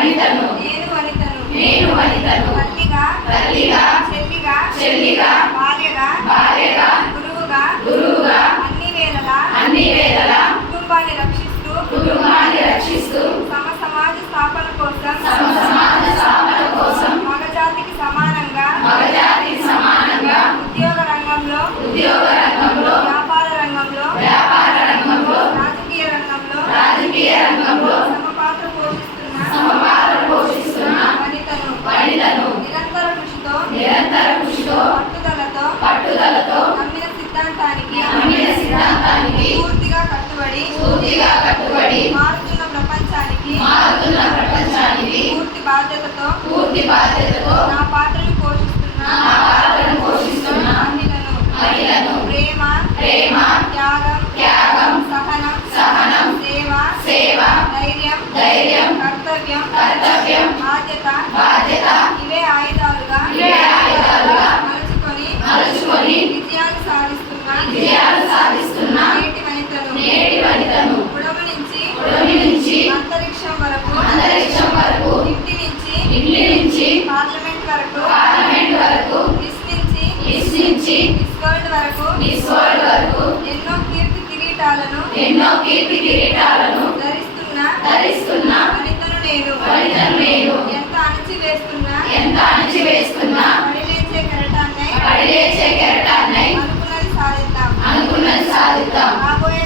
వనితను నేను వనితను తల్లిగా చెల్లిగా భార్యగా గురువుగా అన్ని వేళలా కుటుంబాన్ని రక్షిస్తూ సమ సమాజ స్థాపన కోసం మగజాతికి సమానంగా ఉద్యోగ రంగంలో వ్యాపార రంగంలో రాజకీయ రంగంలో సమపాత్ర పోషిస్తున్న వనితను నిరంతర కృషితో పట్టుదలతో నమ్మిన సిద్ధాంతానికి పూర్తిగా కట్టుబడి మారుతున్న ప్రపంచానికి పూర్తి బాధ్యతతో నా పాత్రను పోషిస్తున్న మహిళను ప్రేమ త్యాగం సహనం సేవ ధైర్యం కర్తవ్యం బాధ్యత ఇవే ఆయుధాలుగా మలుచుకొని విజయాలు సాధిస్తున్న నేటి వనితను ఉడమ నుంచి అంతరిక్షం వరకు ఇంటి నుంచి పార్లమెంట్ వరకు మిస్ నుంచి మిస్ వరల్డ్ వరకు ఎన్నో కీర్తి కిరీటాలను ధరిస్తున్న వనితను నేను ఎంత అణచివేస్తున్నా పడిలేచే కెరటాన్నై అనుకున్నది సాధిద్దాం అనుకున్నది సాధిద్దాం రాబోయే